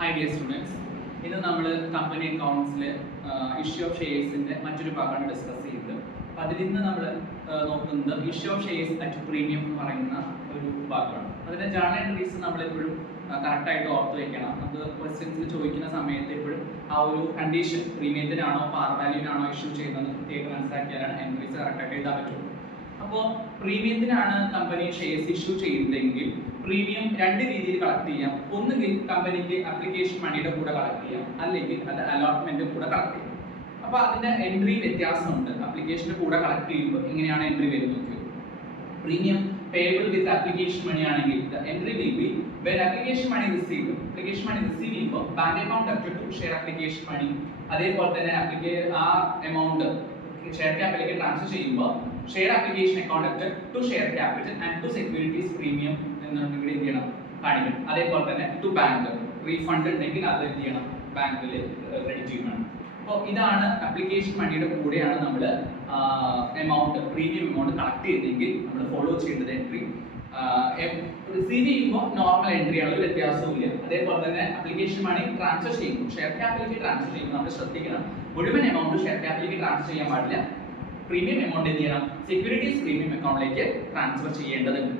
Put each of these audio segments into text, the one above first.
Hi dear students, ഇന്ന് നമ്മൾ company അക്കൗണ്ട്സിൽ issue of ഷെയർസിന്റെ മറ്റൊരു ഭാഗമാണ് ഡിസ്കസ് ചെയ്യുന്നത്. അപ്പോൾ അതിൽ നിന്ന് നമ്മൾ നോക്കുന്നത് issue of shares at premium എന്ന് പറയുന്ന ഒരു ഭാഗമാണ്. അതിന്റെ ജേർണൽ എൻട്രീസ് നമ്മളെപ്പോഴും കറക്റ്റായിട്ട് ഓർത്ത് വെക്കണം. നമുക്ക് ക്വസ്റ്റ്യൻസിൽ ചോദിക്കുന്ന സമയത്ത് എപ്പോഴും ആ ഒരു കണ്ടീഷൻ പ്രീമിയത്തിനാണോ പാർ വാല്യൂവിനാണോ ഇഷ്യൂ ചെയ്യുന്നത് കൃത്യമായിട്ട് മനസ്സിലാക്കിയാലാണ് എൻട്രീസ് കറക്റ്റായിട്ട് എഴുതാൻ പറ്റുള്ളൂ. അപ്പോൾ പ്രീമിയത്തിനാണ് കമ്പനി ഷെയർസ് ഇഷ്യൂ ചെയ്യുന്നതെങ്കിൽ പ്രീമിയം രണ്ട് രീതിയിൽ കളക്ട് ചെയ്യാം. ഒന്നുകിൽ കമ്പനിക്ക് അപ്ലിക്കേഷൻ മണിയുടെ കൂടെ കളക്ട് ചെയ്യാം, അല്ലെങ്കിൽ അത് അലോട്ട്മെന്റ് കൂടെ കളക്ട് ചെയ്യാം. അപ്പോൾ അതിന്റെ എൻട്രി വ്യത്യാസമുണ്ട്. അപ്ലിക്കേഷന്റെ കൂടെ കളക്ട് ചെയ്യുമ്പോൾ എങ്ങനെയാണ് എൻട്രി വരുന്നത്? Premium payable with application money ആണെങ്കിൽ the entry will be when application money received. Application money receive ചെയ്യുമ്പോൾ bank account debited to share application money, അതേപോലെ തന്നെ ആ എമൗണ്ട് ഷെയർ ക്യാപിറ്റലിലേക്ക് ട്രാൻസ്ഫർ ചെയ്യുമ്പോൾ share application account debited to share capital and to securities premium എന്നുണ്ടെങ്കിൽ എന്ത് ചെയ്യണം കാണിക്കണം. അതേപോലെ തന്നെ ടു ബാങ്ക് റീഫണ്ട് ഉണ്ടെങ്കിൽ അത് എന്ത് ചെയ്യണം ബാങ്കിൽ ക്രെഡിറ്റ് ചെയ്യണം. അപ്പോൾ ഇതാണ് അപ്ലിക്കേഷൻ മണിയുടെ കൂടെയാണ് നമ്മൾ എമൗണ്ട് പ്രീമിയം എമൗണ്ട് കളക്ട് ചെയ്തെങ്കിൽ നമ്മൾ ഫോളോ ചെയ്യേണ്ടത് എൻട്രി. റിസീവ് ചെയ്യുമ്പോൾ നോർമൽ എൻട്രി ആണ്, ഒരു വ്യത്യാസവും ഇല്ല. അതേപോലെ തന്നെ അപ്ലിക്കേഷൻ മണി ട്രാൻസ്ഫർ ചെയ്യുമ്പോൾ ഷെയർ ക്യാപിറ്റലിലേക്ക് ട്രാൻസ്ഫർ ചെയ്യുമ്പോൾ നമ്മൾ ശ്രദ്ധിക്കണം, മുഴുവൻ എമൗണ്ട് ഷെയർ ക്യാപിറ്റലിലേക്ക് ട്രാൻസ്ഫർ ചെയ്യാൻ പാടില്ല. പ്രീമിയം എമൗണ്ട് എന്ത് ചെയ്യണം സെക്യൂരിറ്റീസ് പ്രീമിയം അക്കൗണ്ടിലേക്ക് ട്രാൻസ്ഫർ ചെയ്യേണ്ടതുണ്ട്.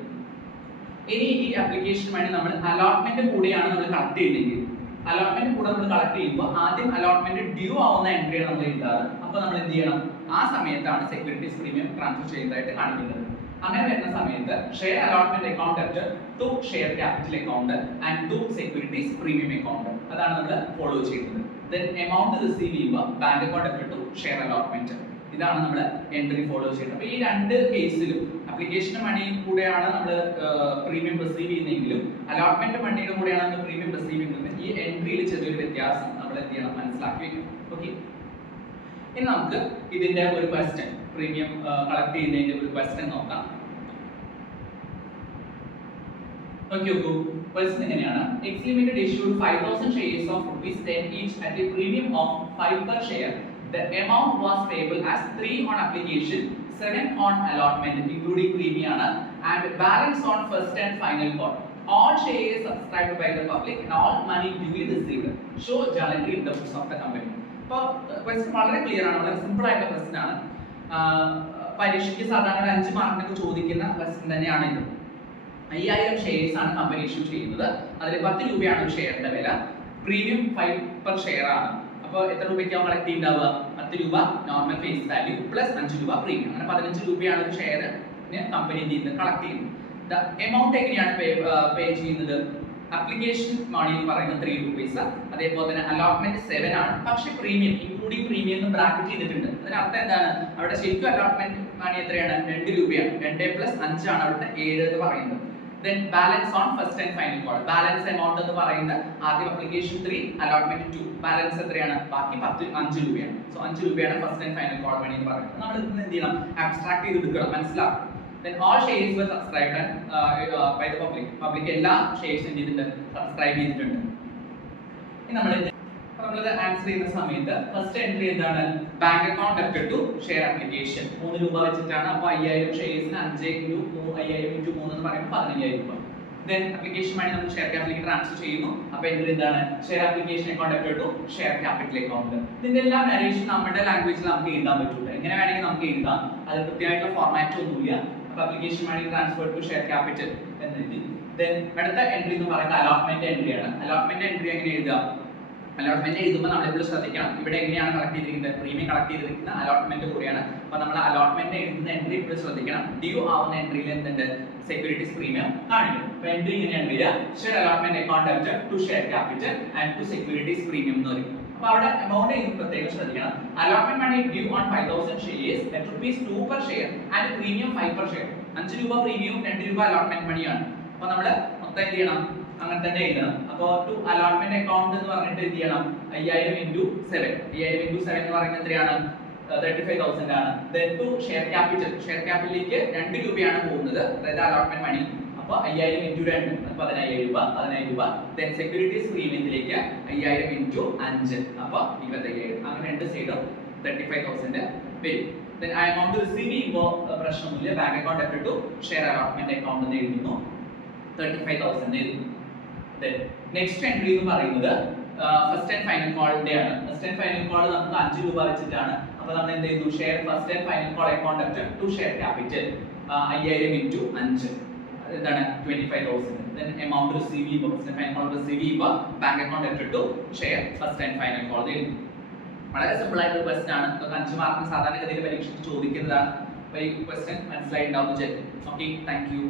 ഇനി ഈ അപ്ലിക്കേഷൻ മണി നമ്മൾ അലോട്ട്മെന്റ് കൂടെയാണ് നമ്മൾ കളക്ട് ചെയ്യുന്നതെങ്കിൽ, അലോട്ട്മെന്റ് കൂടെ നമ്മൾ കളക്ട് ചെയ്യുമ്പോൾ ആദ്യം അലോട്ട്മെന്റ് ഡ്യൂ ആവുന്ന എൻട്രിയാണ് നമ്മൾ എഴുതാറ്. അപ്പോൾ നമ്മൾ എന്ത് ചെയ്യണം, ആ സമയത്താണ് സെക്യൂരിറ്റീസ് പ്രീമിയം ട്രാൻസ്ഫർ ചെയ്യുന്നതായിട്ട് കാണിക്കുന്നത്. അങ്ങനെ വരുന്ന സമയത്ത് share allotment account debited to share capital account and to securities premium account, അതാണ് നമ്മൾ ഫോളോ ചെയ്യുന്നത്. ദെൻ എമൗണ്ട് റിസീവ് ചെയ്യുമ്പോൾ bank account debited to share allotment, ഇതാണ് നമ്മൾ എൻട്രി ഫോളോ ചെയ്യുന്നത്. അപ്പോൾ ഈ രണ്ട് കേസിലും അപ്ലിക്കേഷൻ മണി കൂടെയാണ് നമ്മൾ പ്രീമിയം റിസീവ് ചെയ്യുന്നതെങ്കിലും അലോട്ട്മെന്റ് മണിയുടെ കൂടെയാണ് നമ്മൾ പ്രീമിയം റിസീവ് ചെയ്യുന്നത്. ഈ എൻട്രിയിൽ ചെറിയൊരു വ്യത്യാസം നമ്മൾ എന്ത് ചെയ്യണം മനസ്സിലാക്കി വെക്കണം. ഓക്കെ, ഇനി നമുക്ക് ഇതിന്റെ ഒരു ക്വസ്റ്റ്യൻ, പ്രീമിയം കളക്ട് ചെയ്യുന്നതിന്റെ ഒരു ക്വസ്റ്റ്യൻ നോക്കാം. ഓക്കെ, ക്വസ്റ്റ്യൻ എങ്ങനെയാണ്? X limited issued 5000 shares of ₹10 each at a premium of 5 per share. The amount was payable as 3 on application, 7 on allotment including premium and balance on first and final call. All shares subscribed by the public and all money duly received. Show journal entry in the books of the company. അപ്പോൾ question വളരെ clear ആണ്, വളരെ simple ആയിട്ടുള്ള question ആണ്. പരീക്ഷയ്ക്ക് സാധാരണ 5 മാർക്കിനൊക്കെ ചോദിക്കുന്ന question തന്നെയാണ് ഇത്. 5000 ഷെയർസ് ആണ് കമ്പനി ഇഷ്യൂ ചെയ്യുന്നത്. അതിൽ 10 രൂപയാണ് ഒരു ഷെയറിന്റെ വില. പ്രീമിയം 5 പെർ ഷെയർ ആണ്. അപ്പോൾ എത്ര രൂപയ്ക്കാവും കളക്ട് ചെയ്യുന്നുണ്ടാവുക? 10 രൂപ നോർമൽ ഫേസ് വാല്യൂ പ്ലസ് 5 രൂപ പ്രീമിയം, അങ്ങനെ 15 രൂപയാണ് ഒരു ഷെയറിന് കമ്പനി കളക്ട് ചെയ്യുന്നത്. എമൗണ്ട് എങ്ങനെയാണ് പേ ചെയ്യുന്നത്? അപ്ലിക്കേഷൻ മണി എന്ന് പറയുന്നത് 3 രൂപീസ്, അതേപോലെ തന്നെ അലോട്ട്മെന്റ് 7 ആണ്. പക്ഷേ പ്രീമിയം ഇൻക്ലൂഡിംഗ് പ്രീമിയം എന്ന് ബ്രാക്കറ്റ് ചെയ്തിട്ടുണ്ട്. അതിനർത്ഥം എന്താണ്? അവിടെ ശരിക്കും അലോട്ട്മെന്റ് മണി എത്രയാണ്? 2 രൂപയാണ്. 2 പ്ലസ് 5 ആണ് അവിടുത്തെ 7 എന്ന് പറയുന്നത്. Then balance on first and final call. Balance amount എന്ന് പറയുന്നത് ആദ്യം അപ്ലിക്കേഷൻ 3, അലോട്ട്മെന്റ് 2. ബാലൻസ് എത്രയാണ്? ബാക്കി 5 രൂപയാണ്. സോ 5 രൂപയാണ് first and final call money എന്ന് പറയുന്നത്. നമ്മൾ ഇതിന് എന്ത് ചെയ്യണം? അബ്സ്ട്രാക്ട് ചെയ്ത് എടുക്കണം, മനസ്സിലാക്കണം. Then all shares were subscribed by the public. Public എല്ലാ ഷെയർസും ചെയ്തിട്ടുണ്ട്, സബ്സ്ക്രൈബ് ചെയ്തിട്ടുണ്ട്. ഇനി നമ്മളിത് ആൻസർ ചെയ്യുന്ന സമയത്ത് ഫസ്റ്റ് എൻട്രി എന്താണ്? Bank account debited to share application 3 രൂപ വെച്ചിട്ടാണ്. അപ്പോൾ 5000 ഷെയർസിന് 5 × 5000 × 3 എന്ന് പറയുമ്പോൾ 15000 രൂപ. ദെൻ അപ്ലിക്കേഷൻ മണി നമ്മൾ ഷെയർ ക്യാപിറ്റലിലേക്ക് ട്രാൻസ്ഫർ ചെയ്യുന്നു. അപ്പോൾ എൻട്രി എന്താണ്? Share application account debited to share capital account. ഇതിന്റെ എല്ലാ നരേഷൻ നമ്മുടെ ലാംഗ്വേജിൽ നമുക്ക് എഴുതാൻ പറ്റില്ല. എങ്ങനെ വേണമെങ്കിൽ നമുക്ക് എഴുതാം, അത് കൃത്യമായിട്ടുള്ള ഫോർമാറ്റ് ഒന്നുമില്ല. അപ്പോൾ application money transfer to share capital എന്ന് എഴുതി. ദെൻ അടുത്ത എൻട്രി എന്ന് പറയുന്നത് അലോട്ട്മെന്റ് എൻട്രിയാണ്. അലോട്ട്മെന്റ് എൻട്രി എങ്ങനെ എഴുതാം? അലോട്ട്മെന്റ് എഴുതുമ്പോൾ നമ്മൾ എപ്പോഴും ശ്രദ്ധിക്കണം, ഇവിടെ എങ്ങനെയാണ് കളക്ട് ചെയ്തിരിക്കുന്നത്? പ്രീമിയം കളക്ട് ചെയ്തിരിക്കുന്ന അലോട്ട്മെന്റ് കൂടിയാണ്. അപ്പോൾ നമ്മൾ അലോട്ട്മെന്റ് എഴുതുന്ന എൻട്രി എപ്പോഴും ശ്രദ്ധിക്കണം. ഡ്യൂ ആവുന്ന എൻട്രിയിൽ എന്തുണ്ട്? സെക്യൂരിറ്റീസ് പ്രീമിയം കാണിക്കും. അപ്പോൾ എൻട്രി ഇങ്ങനെയാണ് വരിക: share allotment account debited to share capital and to securities premium എന്ന് പറയും. അപ്പോൾ അവിടെ എമൗണ്ട് എഴുതുമ്പോൾ പ്രത്യേകം ശ്രദ്ധിക്കണം. Allotment money due on 5000 shares at ₹2 per share and premium 5 per share. 5 രൂപ പ്രീമിയവും 2 രൂപ അലോട്ട്മെന്റ് മണിയാണ്. അപ്പോൾ നമ്മൾ മൊത്തം എന്ത് ചെയ്യണം? അങ്ങനെ തന്നെ എഴുതണം. അപ്പോൾ ടു അലോട്ട്മെന്റ് അക്കൗണ്ട് എന്ന് പറഞ്ഞിട്ട് എന്ത് ചെയ്യണം? 5000 × 7. 5000 × 7 എന്ന് പറയുന്നത് എത്രയാണ്? 35,000 ആണ്. Then to share capital, share ക്യാപിറ്റലിലേക്ക് 2 രൂപയാണ് പോകുന്നത്, അതായത് അലോട്ട്മെന്റ് മണി. അപ്പോൾ 5000 × 2 15000 രൂപ, 15000 രൂപ. ദെൻ സെക്യൂരിറ്റീസ് പ്രീമിയത്തിലേക്ക് 5000 × 5, അപ്പോൾ 25000. അങ്ങനെ രണ്ട് സൈഡും 35,000 വരും. Then I amount to receive പ്രശ്നമില്ല. Bank account debited to share allotment account എന്ന് എഴുതുന്നു, 35,000 എഴുതുന്നു. Then നെക്സ്റ്റ് എൻട്രി എന്ന് പറയുന്നത് ഫസ്റ്റ് ആൻഡ് ഫൈനൽ കോളിന്റെ ആണ്. ഫസ്റ്റ് ആൻഡ് ഫൈനൽ കോൾ നമുക്ക് 5 രൂപ വെച്ചിട്ടാണ്. അപ്പോൾ നമ്മൾ എന്ത് ചെയ്തു? Share first and final call account to share capital 5000 into 5 എന്താണ് 25,000. then amount receive ചെയ്യുമ്പോൾ first and final call receive ചെയ്യുമ്പോൾ bank account to share first and final call എഴുതി. വളരെ സിമ്പിൾ ആയിട്ടുള്ള ക്വസ്റ്റൻ ആണ്. ഇതൊക്കെ 5 മാർക്കിന് സാധാരണഗതിയിൽ പരീക്ഷയ്ക്ക് ചോദിക്കുന്നതാണ്. അപ്പോൾ ഈ ക്വസ്റ്റൻ മനസ്സിലായിട്ടുണ്ടാവും. Okay, thank you.